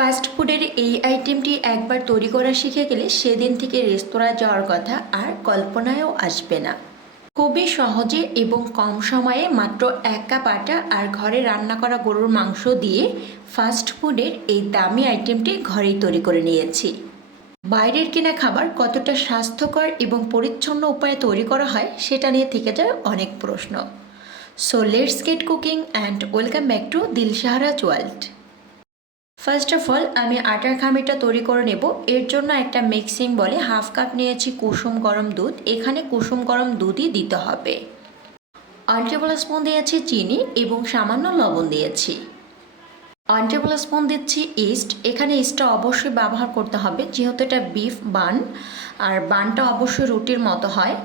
Fast ফুডের এই আইটেমটি একবার তৈরি করা শিখে গেলে সেদিন থেকে রেস্তোরাঁ যাওয়ার কথা আর কল্পনায়ও আসবে না। খুবই সহজে এবং কম সময়ে মাত্র 1 কাপ আটা আর ঘরে রান্না করা গরুর মাংস দিয়ে ফাস্ট ফুডের এই দামি আইটেমটি ঘরেই তৈরি করে নিয়েছি। বাইরের কেনা খাবার কতটা স্বাস্থ্যকর এবং পরিচ্ছন্ন উপায়ে তৈরি করা হয় সেটা নিয়ে থেকে যায় অনেক প্রশ্ন। So let's get cooking and welcome back to Dilshahraj world. First of all আমি আটার খামিরটা তৈরি করে নেব। এর জন্য একটা মিক্সিং বলে 1/2 কাপ নিয়েছি কুসুম গরম দুধ। এখানে কুসুম গরম দুধই দিতে হবে। 1 টেবিল স্পুন দিয়েছি চিনি এবং সামান্য লবণ দিয়েছি। 1 টেবিল স্পুন দিচ্ছি ইস্ট। এখানে ইস্টটা অবশ্যই ব্যবহার করতে হবে যেহেতু এটা বিফ বান, আর বানটা অবশ্যই রুটির মতো হয়।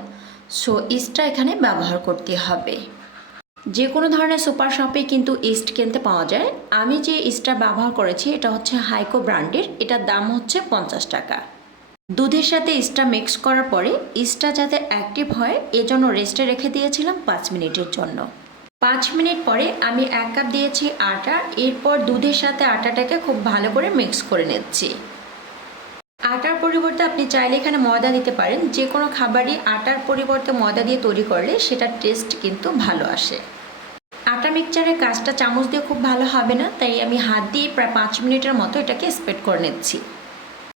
সো ইস্টটা এখানে ব্যবহার করতে হবে। যে কোনো ধরনের সুপার শপে কিন্তু ইস্ট কিনতে পাওয়া যায়। আমি যে ইস্টটা ব্যবহার করেছি এটা হচ্ছে হাইকো ব্র্যান্ডের। এটার দাম হচ্ছে 50 টাকা। দুধের সাথে ইস্টটা মিক্স করার পরে ইস্টটা যাতে অ্যাক্টিভ হয় এজন্য রেস্টে রেখে দিয়েছিলাম 5 মিনিটের জন্য। 5 মিনিট পরে আমি 1 কাপ দিয়েছি আটা। এরপর দুধের সাথে আটাটাকে খুব ভালো করে মিক্স করে নিচ্ছি। আটার পরিবর্তে আপনি চাইলে এখানে ময়দা দিতে পারেন। যে কোনো খাবারই আটার পরিবর্তে ময়দা দিয়ে তৈরি করলে সেটার টেস্ট কিন্তু ভালো আসে। আটা মিক্সচারের কাজটা চামচ দিয়ে খুব ভালো হবে না, তাই আমি হাত দিয়ে প্রায় 5 মিনিটের মতো এটাকে স্প্রেড করে নিচ্ছি।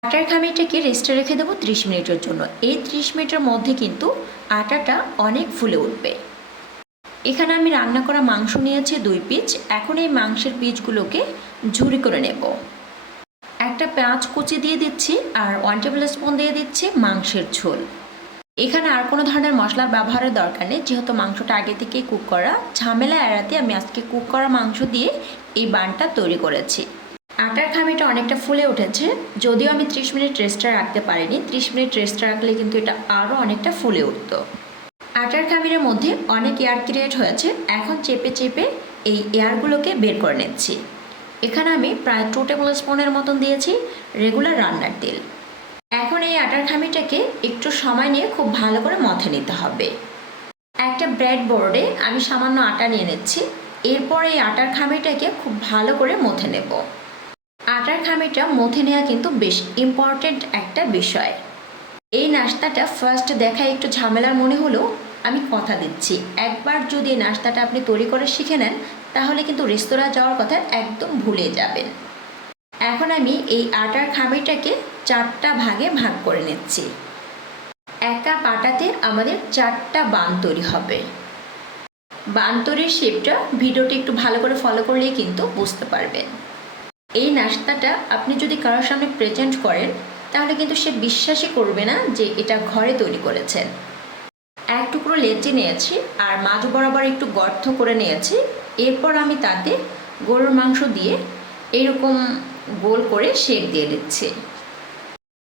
আটার খামিরটাকে রেস্টে রেখে দেবো 30 মিনিটের জন্য। এই 30 মিনিটের মধ্যে কিন্তু আটাটা অনেক ফুলে উঠবে। এখানে আমি রান্না করা মাংস নিয়েছি 2 পিস। এখন এই মাংসের পিসগুলোকে ঝুরি করে নেব। একটা পেঁয়াজ কুচি দিয়ে দিচ্ছি আর 1 টেবিল স্পুন দিয়ে দিচ্ছি মাংসের ঝোল। এখানে আর কোনো ধরনের মশলার ব্যবহারের দরকার নেই যেহেতু মাংসটা আগে থেকেই কুক করা। ঝামেলা এড়াতে আমি আজকে কুক করা মাংস দিয়ে এই বানটা তৈরি করেছি। আটার খামিটা অনেকটা ফুলে উঠেছে, যদিও আমি 30 মিনিট রেস্টে রাখতে পারিনি। 30 মিনিট রেস্টে রাখলে কিন্তু এটা আরও অনেকটা ফুলে উঠত। আটার খামিরের মধ্যে অনেক এয়ার ক্রিয়েট হয়েছে। এখন চেপে চেপে এই এয়ারগুলোকে বের করে নিচ্ছি। এখানে আমি প্রায় 2 টেবিল স্পুনের মতন দিয়েছি রেগুলার রান্নার তেল। এখন এই আটার খামিটাকে একটু সময় নিয়ে খুব ভালো করে মথে নিতে হবে। একটা ব্রেড বোর্ডে আমি সামান্য আটা নিয়ে নিচ্ছি। এরপর এই আটার খামিটাকে খুব ভালো করে মথে নেব। আটার খামিটা মথে নেওয়া কিন্তু বেশ ইম্পর্টেন্ট একটা বিষয়। এই নাস্তাটা ফার্স্ট দেখায় একটু ঝামেলার মনে হলেও আমি কথা দিচ্ছি একবার যদি এই নাস্তাটা আপনি তৈরি করে শিখে নেন তাহলে কিন্তু রেস্তোরাঁ যাওয়ার কথা একদম ভুলে যাবেন। এখন আমি এই আটার খামিটাকে 4টা ভাগে ভাগ করে নিচ্ছি। 1 কাপ আটাতে আমাদের 4টা বান তৈরি হবে। বান তৈরির শেপটা ভিডিওটি একটু ভালো করে ফলো করলেই কিন্তু বুঝতে পারবেন। এই নাস্তাটা আপনি যদি কারোর সামনে প্রেজেন্ট করেন তাহলে কিন্তু সে বিশ্বাসই করবে না যে এটা ঘরে তৈরি করেছেন। 1 টুকরো লেচি নিয়েছি আর মাঝ বরাবর একটু গর্ত করে নিয়েছি। এরপর আমি তাতে গরুর মাংস দিয়ে এরকম গোল করে শেপ দিয়ে দিচ্ছি।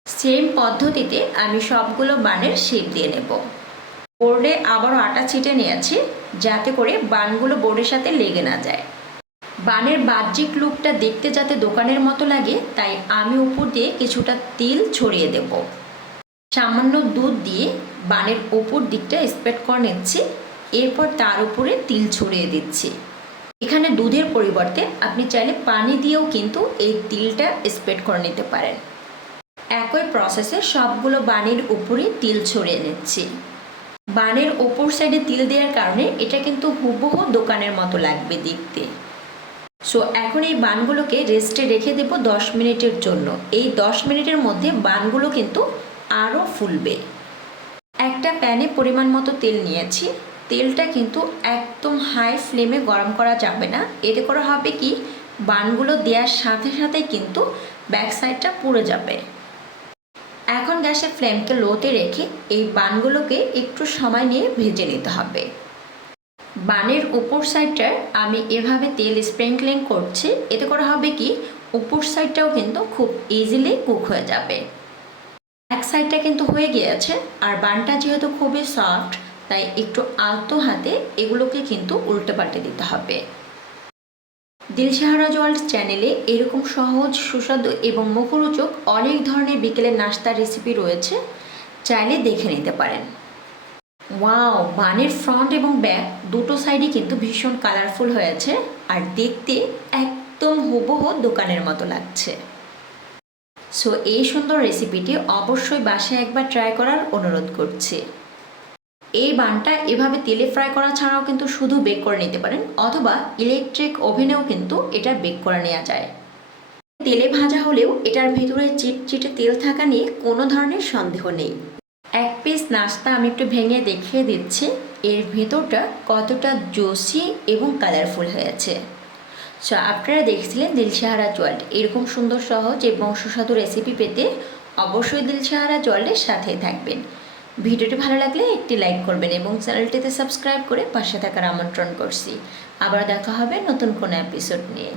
সেম পদ্ধতিতে আমি সবগুলো বানের শেপ দিয়ে নেব। বোর্ডে আবারও আটা ছিটে নিয়েছি যাতে করে বানগুলো বোর্ডের সাথে লেগে না যায়। বানের বাহ্যিক লুকটা দেখতে যাতে দোকানের মতো লাগে তাই আমি উপর দিয়ে কিছুটা তিল ছড়িয়ে দেব। সামান্য দুধ দিয়ে বানের উপর দিকটা স্প্রেড করে নিচ্ছি। এরপর তার উপরে তিল ছড়িয়ে দিচ্ছি। এখানে দুধের পরিবর্তে আপনি চাইলে পানি দিয়েও কিন্তু এই তিলটা স্প্রেড করে নিতে পারেন। একই প্রসেসে সবগুলো বানের উপরে তিল ছড়িয়ে নিচ্ছি। বানের ওপর সাইডে তিল দেওয়ার কারণে এটা কিন্তু হুবহু দোকানের মতো লাগবে দেখতে। সো এখন এই বানগুলোকে রেস্টে রেখে দেব 10 মিনিটের জন্য। এই 10 মিনিটের মধ্যে বানগুলো কিন্তু আরও ফুলবে। একটা প্যানে পরিমাণ মতো তেল নিয়েছি। তেলটা কিন্তু একদম হাই ফ্লেমে গরম করা যাবে না, এতে করা হবে কি বানগুলো দেওয়ার সাথে সাথে কিন্তু ব্যাক সাইডটা পুড়ে যাবে। এখন গ্যাসের ফ্লেমকে লোতে রেখে এই বানগুলোকে একটু সময় নিয়ে ভেজে নিতে হবে। বানের উপর সাইডটা আমি এভাবে তেল স্প্রিঙ্কলিং করছি, এতে করা হবে কি উপর সাইডটাও কিন্তু খুব ইজিলি কুক হয়ে যাবে। এক সাইডটা কিন্তু হয়ে গিয়েছে আর বানটা যেহেতু খুবই সফট তাই একটু আলতো হাতে এগুলোকে কিন্তু উল্টে পাল্টে দিতে হবে। দিলশাহরাজ ওয়ার্ল্ড চ্যানেলে এরকম সহজ সুস্বাদু এবং মুখরোচক অনেক ধরনের বিকেলের নাস্তার রেসিপি রয়েছে, চাইলে দেখে নিতে পারেন। ওয়াও, বানের ফ্রন্ট এবং ব্যাক দুটো সাইডই কিন্তু ভীষণ কালারফুল হয়েছে আর দেখতে একদম হুবহু দোকানের মতো লাগছে। সো এই সুন্দর রেসিপিটি অবশ্যই বাসায় একবার ট্রাই করার অনুরোধ করছি। এই বানটা এভাবে তেলে ফ্রাই করা ছাড়াও কিন্তু শুধু বেক করে নিতে পারেন, অথবা ইলেকট্রিক ওভেনেও কিন্তু এটা বেক করে নেওয়া যায়। তেলে ভাজা হলেও এটার ভেতরে চিটচিটে তেল থাকা নিয়ে কোনো ধরনের সন্দেহ নেই। এক পিস নাস্তা আমি একটু ভেঙে দেখিয়ে দিচ্ছি এর ভেতরটা কতটা জুসি এবং কালারফুল হয়েছে। সো আপনারা দেখছিলেন দিলশাহারাজ ওয়ার্ল্ড। এরকম সুন্দর, সহজ এবং সুস্বাদু রেসিপি পেতে অবশ্যই দিলশাহারাজ ওয়ার্ল্ডের সাথেই থাকবেন। ভিডিওটি ভালো লাগলে একটি লাইক করবেন এবং চ্যানেলটিতে সাবস্ক্রাইব করে পাশে থাকার আমন্ত্রণ করছি। আবার দেখা হবে নতুন কোনো এপিসোড নিয়ে।